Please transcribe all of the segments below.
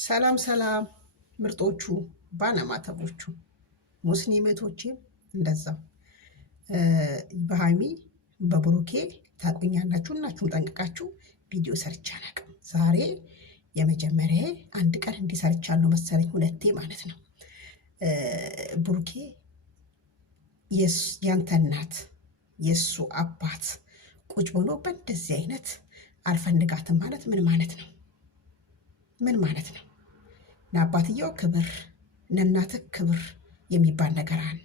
ሰላም ሰላም ምርጦቹ ባለማተቦቹ ሙስሊሞቶችም እንደዛው በሃይሚ በብሩኬ ታቆኛላችሁ እናችሁም ጠንቅቃችሁ ቪዲዮ ሰርቻ አላውቅም። ዛሬ የመጀመሪያ አንድ ቀን እንዲሰርቻለሁ መሰለኝ ሁለቴ ማለት ነው። ብሩኬ ያንተ እናት የሱ አባት ቁጭ ብሎ በእንደዚህ አይነት አልፈልጋትም ማለት ምን ማለት ነው? ምን ማለት ነው? ለአባትየው ክብር ለእናትህ ክብር የሚባል ነገር አለ።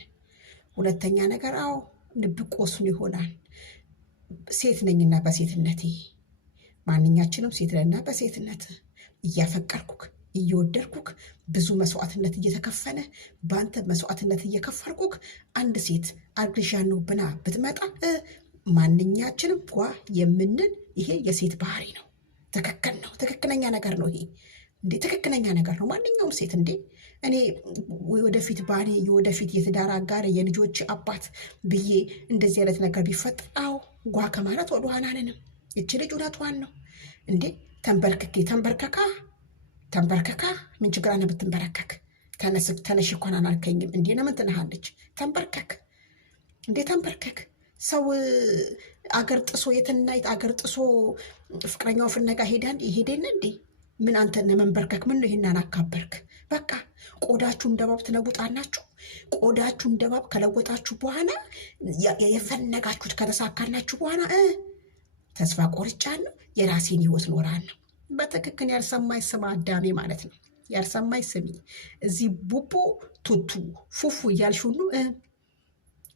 ሁለተኛ ነገር ልብ ቆስሎ ይሆናል። ሴት ነኝና በሴትነቴ ማንኛችንም ሴት ነንና በሴትነት እያፈቀርኩክ እየወደድኩክ ብዙ መስዋዕትነት እየተከፈለ በአንተ መስዋዕትነት እየከፈልኩክ አንድ ሴት አግዣለሁ ብላ ብትመጣ ማንኛችንም የምንል ይሄ የሴት ባህሪ ነው። ትክክል ነው። ትክክለኛ ነገር ነው ይሄ። እንዴ ትክክለኛ ነገር ነው። ማንኛውም ሴት እንዴ እኔ ወደፊት ባሌ የወደፊት የትዳር አጋር የልጆች አባት ብዬ እንደዚህ አይነት ነገር ቢፈጠር ከማለት ወደ ኋላ አለንም። እቺ ልጅ እውነቷን ነው እንዴ ተንበርከካ ምን ችግር አለ ብትንበረከክ? ተነሽ እኮ አላልከኝም እንዴ ለምን ትነሃለች? ተንበርከክ እንዴ ተንበርከክ። ሰው አገር ጥሶ የትናይት አገር ጥሶ ፍቅረኛው ፍለጋ ይሄዳል እንዴ? ምን አንተ ለመንበርከክ ምን ነው ይሄን አናካበርክ? በቃ ቆዳችሁ እንደባብ ትለውጣላችሁ። ቆዳችሁ እንደባብ ከለወጣችሁ በኋላ የፈለጋችሁት ከተሳካላችሁ በኋላ ተስፋ ቆርጫለሁ የራሴን ህይወት ኖራለሁ። በትክክል ያልሰማይ ስማ አዳሜ ማለት ነው። ያልሰማይ ስሚ። እዚህ ቡቡ ቱቱ ፉፉ እያልሽ ሁሉ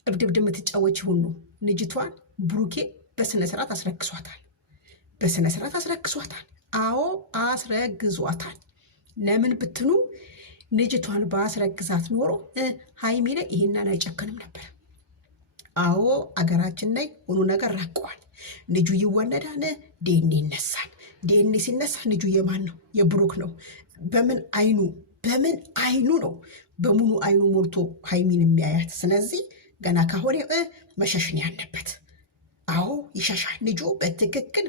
እብድብድ የምትጫወች ሁሉ ልጅቷን ብሩኬ በስነ ስርዓት አስረግሷታል። በስነ ስርዓት አስረግዟታል። አስረግዟታል። ለምን ብትኑ ልጅቷን በአስረግዛት ኖሮ ሃይሚ ላይ ይሄንን አይጨክንም ነበር። አገራችን ላይ ሁሉ ነገር ራቀዋል። ልጁ ይወለዳል፣ ዴኔ ይነሳል። ዴኔ ሲነሳ ልጁ የማን ነው? የብሩክ ነው። በምን አይኑ ነው? በሙሉ አይኑ ሞልቶ ሃይሚን የሚያያት። ስለዚህ ገና ካሆነ መሸሽን ያለበት። ይሸሻል። ልጁ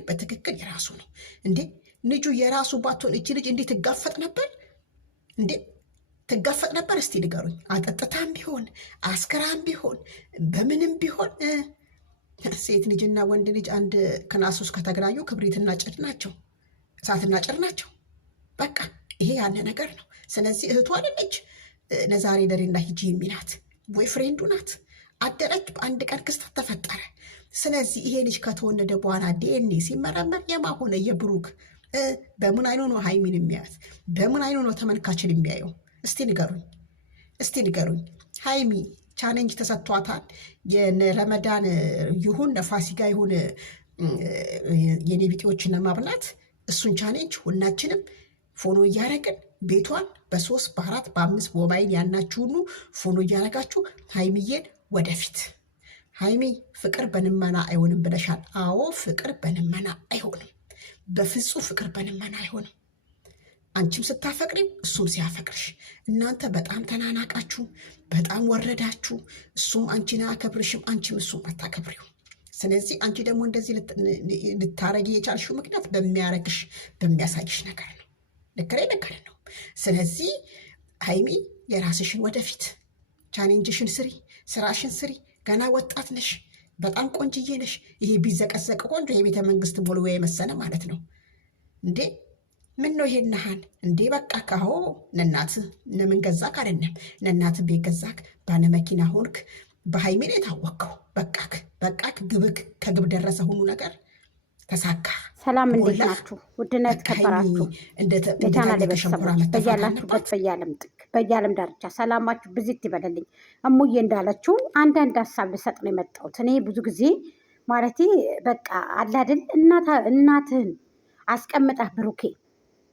በትክክል የራሱ ነው እንዴ። ልጁ የራሱ ባትሆን እቺ ልጅ እንዴት ትጋፈጥ ነበር እንዴ? ትጋፈጥ ነበር? እስቲ ንገሩኝ። አጠጥታም ቢሆን አስከራም ቢሆን በምንም ቢሆን ሴት ልጅና ወንድ ልጅ አንድ ክላስ ውስጥ ከተገናኙ ክብሪትና ጭድ ናቸው፣ እሳትና ጭድ ናቸው። በቃ ይሄ ያለ ነገር ነው። ስለዚህ እህቱ አይደለች ለዛሬ ደሬና ሂጂ የሚላት ወይ ፍሬንዱ ናት። አደረች፣ በአንድ ቀን ክስተት ተፈጠረ። ስለዚህ ይሄ ልጅ ከተወለደ በኋላ ዲኤንኤ ሲመረመር የማሆነ የብሩክ በምን አይኑ ነው ሃይሚን የሚያያት? በምን አይኑ ነው ተመልካችን የሚያየው? እስቲ ንገሩኝ። ሃይሚ ቻሌንጅ ተሰጥቷታል። የረመዳን ይሁን ነፋሲጋ ይሁን የኔ ቢጤዎችን ለማብላት እሱን ቻሌንጅ ሁላችንም ፎሎ እያደረግን ቤቷን በ3 በ4 በ5 ሞባይል ያናችሁ ሁሉ ፎሎ እያደረጋችሁ ሃይሚዬን ወደፊት። ሃይሚ ፍቅር በንመና አይሆንም ብለሻል። ፍቅር በንመና አይሆንም። በፍጹም ፍቅር በንመና አይሆንም። አንቺም ስታፈቅሪው እሱም ሲያፈቅርሽ እናንተ በጣም ተናናቃችሁ፣ በጣም ወረዳችሁ። እሱም አንቺን አያከብርሽም፣ አንቺም እሱም አታከብሪው። ስለዚህ አንቺ ደግሞ እንደዚህ ልታረጊ የቻልሽው ምክንያት በሚያሳይሽ ነገር ነው። ነገር ነው። ስለዚህ ሃይሚ የራስሽን ወደፊት ቻሌንጅሽን ስሪ፣ ስራሽን ስሪ። ገና ወጣት ነሽ፣ በጣም ቆንጅዬ ነሽ። ይሄ ቢዘቀዘቅ ቆንጆ የቤተ መንግስት ሞልዌ የመሰለ ማለት ነው እንዴ። ምን ነው ይሄን ነሃል እንዴ? በቃ ለእናት ለምን ገዛክ? አይደለም ለእናት ቤት ገዛክ፣ ባለመኪና ሆንክ፣ በሃይሚ ላይ ታወቅከው። በቃክ ግብክ ከግብ ደረሰ፣ ሁሉ ነገር ተሳካ። ሰላም እንዴት ናችሁ? ውድና የተከበራችሁ የቻናሌ ቤተሰቦች በያላችሁበት በየዓለም ዳርቻ ሰላማችሁ ብዝት ይበለልኝ። እሙዬ እንዳለችው አንዳንድ ሀሳብ ልሰጥ ነው የመጣሁት። እኔ ብዙ ጊዜ ማለቴ በቃ አላድል እናትህን አስቀምጠህ ብሩኬ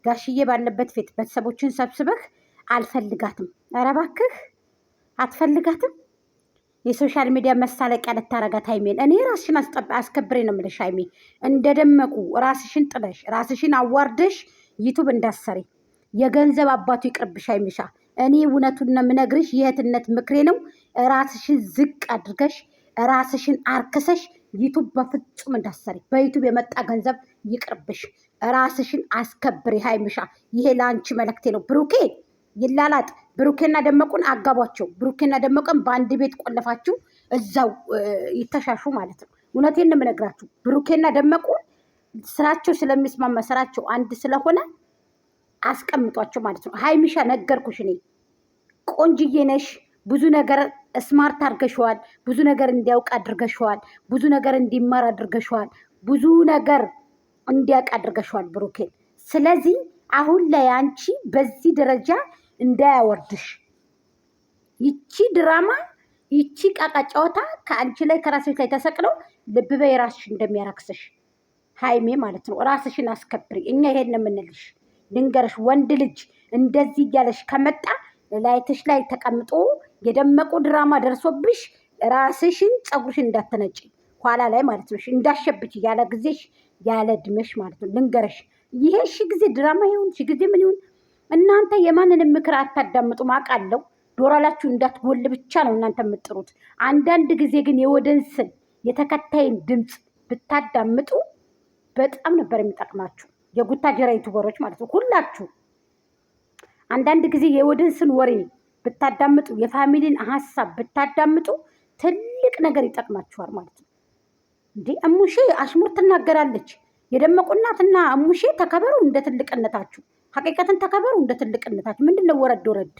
ጋሽዬ ባለበት ፊት ቤተሰቦችን ሰብስበህ አልፈልጋትም፣ ኧረ እባክህ አትፈልጋትም። የሶሻል ሚዲያ መሳለቂያ ልታረጋት ሃይሜን። እኔ ራስሽን አስከብሬ ነው የምልሽ ሃይሜ። እንደደመቁ ራስሽን ጥለሽ ራስሽን አዋርደሽ ዩቱብ እንዳሰሪ የገንዘብ አባቱ ይቅርብሽ ሃይሚሻ። እኔ እውነቱን ነው የምነግርሽ፣ የእህትነት ምክሬ ነው። ራስሽን ዝቅ አድርገሽ ራስሽን አርክሰሽ ዩቱብ በፍጹም እንዳሰሪ። በዩቱብ የመጣ ገንዘብ ይቅርብሽ። ራስሽን አስከብሪ ሀይሚሻ። ይሄ ለአንቺ መልእክቴ ነው። ብሩኬ ይላላጥ። ብሩኬና ደመቁን አጋቧቸው። ብሩኬና ደመቁን በአንድ ቤት ቆለፋችሁ እዛው ይተሻሹ ማለት ነው። እውነቴን ነው የምነግራችሁ። ብሩኬና ደመቁን ስራቸው ስለሚስማማ ስራቸው አንድ ስለሆነ አስቀምጧቸው ማለት ነው። ሀይሚሻ ነገርኩሽ፣ እኔ ቆንጅዬ ነሽ። ብዙ ነገር ስማርት አድርገሽዋል። ብዙ ነገር እንዲያውቅ አድርገሽዋል። ብዙ ነገር እንዲማር አድርገሽዋል። ብዙ ነገር እንዲያውቅ አድርገሽዋል ብሩኬን። ስለዚህ አሁን ላይ አንቺ በዚህ ደረጃ እንዳያወርድሽ ይቺ ድራማ ይቺ ቃቃ ጨዋታ ከአንቺ ላይ ከራስሽ ላይ ተሰቅለው ልብ በይ ራስሽ እንደሚያረክስሽ ሀይሜ ማለት ነው። ራስሽን አስከብሪ። እኛ ይሄን ነው የምንልሽ። ድንገርሽ ወንድ ልጅ እንደዚህ እያለሽ ከመጣ ላይትሽ ላይ ተቀምጦ የደመቁ ድራማ ደርሶብሽ ራስሽን ፀጉርሽን እንዳትነጭ ኋላ ላይ ማለት ነው። እንዳሸብች ያለ ጊዜሽ ያለ እድሜሽ ማለት ነው። ልንገርሽ ይሄ ጊዜ ድራማ ይሁን ጊዜ ምን ይሁን እናንተ የማንንም ምክር አታዳምጡም አውቃለሁ። ዶራላችሁ እንዳትጎል ብቻ ነው እናንተ የምጥሩት። አንዳንድ ጊዜ ግን የወደንስን የተከታይን ድምፅ ብታዳምጡ በጣም ነበር የሚጠቅማችሁ። የጉታጀራ ዩቱበሮች ማለት ነው ሁላችሁ። አንዳንድ ጊዜ የወደንስን ወሬ ብታዳምጡ፣ የፋሚሊን ሀሳብ ብታዳምጡ ትልቅ ነገር ይጠቅማችኋል ማለት ነው። እንዴ እሙሼ አሽሙር ትናገራለች። የደመቁ እናትና እሙሼ ተከበሩ እንደ ትልቅነታችሁ። ሀቂቀትን ተከበሩ እንደ ትልቅነታችሁ። ምንድነው ወረድ ወረድ